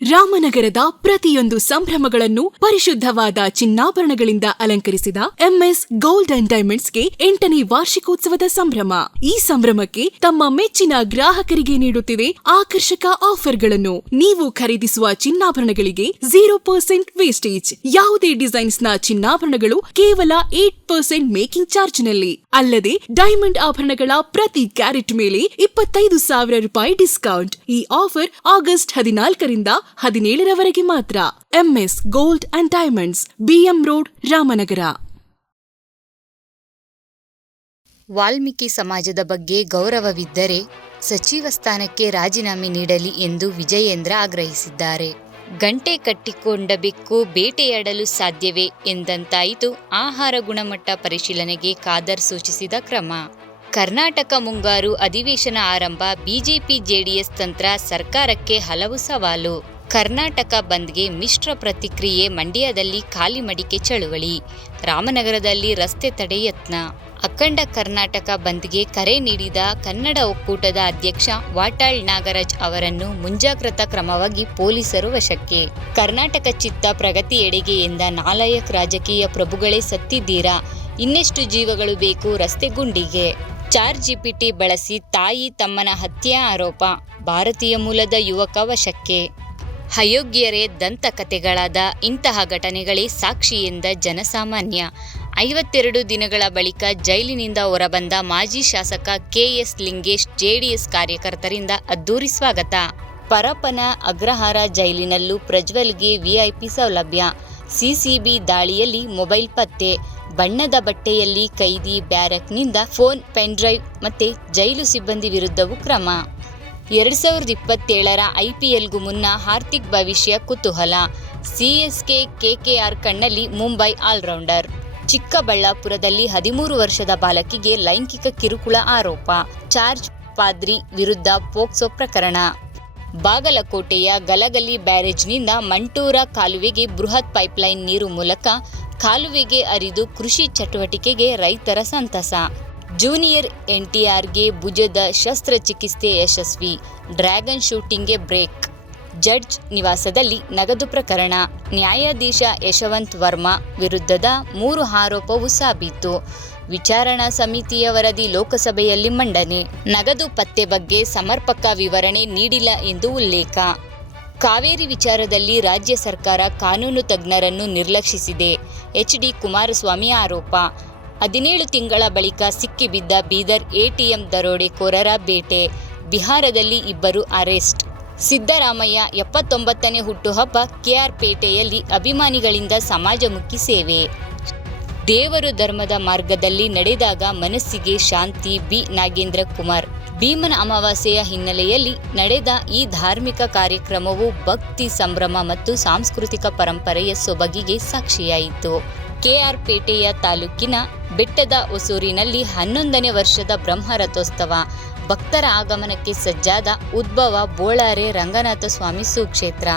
ರಾಮನಗರದ ಪ್ರತಿಯೊಂದು ಸಂಭ್ರಮಗಳನ್ನು ಪರಿಶುದ್ಧವಾದ ಚಿನ್ನಾಭರಣಗಳಿಂದ ಅಲಂಕರಿಸಿದ ಎಂಎಸ್ ಗೋಲ್ಡ್ ಅಂಡ್ ಡೈಮಂಡ್ಸ್ಗೆ 8ನೇ ವಾರ್ಷಿಕೋತ್ಸವದ ಸಂಭ್ರಮ. ಈ ಸಂಭ್ರಮಕ್ಕೆ ತಮ್ಮ ಮೆಚ್ಚಿನ ಗ್ರಾಹಕರಿಗೆ ನೀಡುತ್ತಿದೆ ಆಕರ್ಷಕ ಆಫರ್ಗಳನ್ನು. ನೀವು ಖರೀದಿಸುವ ಚಿನ್ನಾಭರಣಗಳಿಗೆ 0% ವೇಸ್ಟೇಜ್. ಯಾವುದೇ ಡಿಸೈನ್ಸ್ ನ ಚಿನ್ನಾಭರಣಗಳು ಕೇವಲ 8% ಮೇಕಿಂಗ್ ಚಾರ್ಜ್ ನಲ್ಲಿ. ಅಲ್ಲದೆ ಡೈಮಂಡ್ ಆಭರಣಗಳ ಪ್ರತಿ ಕ್ಯಾರೆಟ್ ಮೇಲೆ 25,000 ರೂಪಾಯಿ ಡಿಸ್ಕೌಂಟ್. ಈ ಆಫರ್ ಆಗಸ್ಟ್ 14ರಿಂದ 17ರವರೆಗೆ ಮಾತ್ರ. MS gold and diamonds, BM road, Ramanagara. Valmiki ಸಮಾಜದ ಬಗ್ಗೆ ಗೌರವವಿದ್ದರೆ ಸಚಿವ ಸ್ಥಾನಕ್ಕೆ ರಾಜೀನಾಮೆ ನೀಡಲಿ ಎಂದು ವಿಜಯೇಂದ್ರ ಆಗ್ರಹಿಸಿದ್ದಾರೆ. ಗಂಟೆ ಕಟ್ಟಿಕೊಂಡ ಬೆಕ್ಕು ಬೇಟೆಯಾಡಲು ಸಾಧ್ಯವೇ ಎಂದಂತಾಯಿತು ಆಹಾರ ಗುಣಮಟ್ಟ ಪರಿಶೀಲನೆಗೆ ಖಾದರ್ ಸೂಚಿಸಿದ ಕ್ರಮ. ಕರ್ನಾಟಕ ಮುಂಗಾರು ಅಧಿವೇಶನ ಆರಂಭ. ಬಿಜೆಪಿ ಜೆಡಿಎಸ್ ತಂತ್ರ, ಸರ್ಕಾರಕ್ಕೆ ಹಲವು ಸವಾಲು. ಕರ್ನಾಟಕ ಬಂದ್ಗೆ ಮಿಶ್ರ ಪ್ರತಿಕ್ರಿಯೆ. ಮಂಡ್ಯದಲ್ಲಿ ಖಾಲಿ ಮಡಿಕೆ ಚಳುವಳಿ, ರಾಮನಗರದಲ್ಲಿ ರಸ್ತೆ ತಡೆ ಯತ್ನ. ಅಖಂಡ ಕರ್ನಾಟಕ ಬಂದ್ಗೆ ಕರೆ ನೀಡಿದ ಕನ್ನಡ ಒಕ್ಕೂಟದ ಅಧ್ಯಕ್ಷ ವಾಟಾಳ್ ನಾಗರಾಜ್ ಅವರನ್ನು ಮುಂಜಾಗ್ರತಾ ಕ್ರಮವಾಗಿ ಪೊಲೀಸರು ವಶಕ್ಕೆ. ಕರ್ನಾಟಕ ಚಿತ್ತ ಪ್ರಗತಿಯೆಡೆಗೆ ಎಂದ ನಾಲಾಯಕ್ ರಾಜಕೀಯ ಪ್ರಭುಗಳೇ ಸತ್ತಿದ್ದೀರಾ, ಇನ್ನೆಷ್ಟು ಜೀವಗಳು ಬೇಕು ರಸ್ತೆ ಗುಂಡಿಗೆ. ChatGPT ಬಳಸಿ ತಾಯಿ ತಮ್ಮನ ಹತ್ಯೆ ಆರೋಪ. ಭಾರತೀಯ ಮೂಲದ ಯುವಕ ವಶಕ್ಕೆ. ಅಯೋಗ್ಯರೇ ದಂತಕಥೆಗಳಾದ ಇಂತಹ ಘಟನೆಗಳೇ ಸಾಕ್ಷಿ ಎಂದ ಜನಸಾಮಾನ್ಯ. 52 ದಿನಗಳ ಬಳಿಕ ಜೈಲಿನಿಂದ ಹೊರಬಂದ ಮಾಜಿ ಶಾಸಕ KS ಲಿಂಗೇಶ್ ಜೆಡಿಎಸ್ ಕಾರ್ಯಕರ್ತರಿಂದ ಅದ್ದೂರಿ ಸ್ವಾಗತ. ಪರಪ್ಪನ ಅಗ್ರಹಾರ ಜೈಲಿನಲ್ಲೂ ಪ್ರಜ್ವಲ್ಗೆ ವಿಐಪಿ ಸೌಲಭ್ಯ. ಸಿಸಿಬಿ ದಾಳಿಯಲ್ಲಿ ಮೊಬೈಲ್ ಪತ್ತೆ. ಬಣ್ಣದ ಬಟ್ಟೆಯಲ್ಲಿ ಕೈದಿ ಬ್ಯಾರಕ್ನಿಂದ ಫೋನ್, ಪೆನ್ಡ್ರೈವ್ ಮತ್ತೆ ಜೈಲು ಸಿಬ್ಬಂದಿ ವಿರುದ್ಧವೂ ಕ್ರಮ. 2027ರ IPLಗೂ ಮುನ್ನ ಹಾರ್ದಿಕ್ ಭವಿಷ್ಯ ಕುತೂಹಲ. CSK KKR ಕಣ್ಣಲ್ಲಿ ಮುಂಬೈ ಆಲ್ರೌಂಡರ್. ಚಿಕ್ಕಬಳ್ಳಾಪುರದಲ್ಲಿ 13 ವರ್ಷದ ಬಾಲಕಿಗೆ ಲೈಂಗಿಕ ಕಿರುಕುಳ ಆರೋಪ. ಜಾರ್ಜ್ ಪಾದ್ರಿ ವಿರುದ್ಧ ಪೋಕ್ಸೋ ಪ್ರಕರಣ. ಬಾಗಲಕೋಟೆಯ ಗಲಗಲಿ ಬ್ಯಾರೇಜ್ನಿಂದ ಮಂಟೂರ ಕಾಲುವೆಗೆ ಬೃಹತ್ ಪೈಪ್ಲೈನ್ ನೀರು ಮೂಲಕ ಕಾಲುವೆಗೆ ಹರಿದು ಕೃಷಿ ಚಟುವಟಿಕೆಗೆ ರೈತರ ಸಂತಸ. ಜೂನಿಯರ್ NTRಗೆ ಭುಜದ ಶಸ್ತ್ರಚಿಕಿತ್ಸೆ ಯಶಸ್ವಿ. ಡ್ರ್ಯಾಗನ್ ಶೂಟಿಂಗ್ಗೆ ಬ್ರೇಕ್. ಜಡ್ಜ್ ನಿವಾಸದಲ್ಲಿ ನಗದು ಪ್ರಕರಣ. ನ್ಯಾಯಾಧೀಶ ಯಶವಂತ್ ವರ್ಮಾ ವಿರುದ್ಧದ 3 ಆರೋಪವು ಸಾಬೀತು. ವಿಚಾರಣಾ ಸಮಿತಿಯ ವರದಿ ಲೋಕಸಭೆಯಲ್ಲಿ ಮಂಡನೆ. ನಗದು ಪತ್ತೆ ಬಗ್ಗೆ ಸಮರ್ಪಕ ವಿವರಣೆ ನೀಡಿಲ್ಲ ಎಂದು ಉಲ್ಲೇಖ. ಕಾವೇರಿ ವಿಚಾರದಲ್ಲಿ ರಾಜ್ಯ ಸರ್ಕಾರ ಕಾನೂನು ತಜ್ಞರನ್ನು ನಿರ್ಲಕ್ಷಿಸಿದೆ. HD ಕುಮಾರಸ್ವಾಮಿ ಆರೋಪ. 17 ತಿಂಗಳ ಬಳಿಕ ಸಿಕ್ಕಿಬಿದ್ದ ಬೀದರ್ ATM ದರೋಡೆಕೋರರ ಬೇಟೆ. ಬಿಹಾರದಲ್ಲಿ 2 ಅರೆಸ್ಟ್. ಸಿದ್ದರಾಮಯ್ಯ 79ನೇ ಹುಟ್ಟುಹಬ್ಬ. KR ಪೇಟೆಯಲ್ಲಿ ಅಭಿಮಾನಿಗಳಿಂದ ಸಮಾಜಮುಖಿ ಸೇವೆ. ದೇವರು ಧರ್ಮದ ಮಾರ್ಗದಲ್ಲಿ ನಡೆದಾಗ ಮನಸ್ಸಿಗೆ ಶಾಂತಿ. ಬಿ ನಾಗೇಂದ್ರ ಕುಮಾರ್. ಭೀಮನ ಅಮಾವಾಸ್ಯೆಯ ಹಿನ್ನೆಲೆಯಲ್ಲಿ ನಡೆದ ಈ ಧಾರ್ಮಿಕ ಕಾರ್ಯಕ್ರಮವು ಭಕ್ತಿ, ಸಂಭ್ರಮ ಮತ್ತು ಸಾಂಸ್ಕೃತಿಕ ಪರಂಪರೆಯ ಸೊಬಗಿಗೆ ಸಾಕ್ಷಿಯಾಯಿತು. KR ಪೇಟೆಯ ತಾಲೂಕಿನ ಬೆಟ್ಟದ ಹೊಸೂರಿನಲ್ಲಿ 11ನೇ ವರ್ಷದ ಬ್ರಹ್ಮರಥೋತ್ಸವ. ಭಕ್ತರ ಆಗಮನಕ್ಕೆ ಸಜ್ಜಾದ ಉದ್ಭವ ಬೋಳಾರೆ ರಂಗನಾಥ ಸ್ವಾಮಿ ಸುಕ್ಷೇತ್ರ.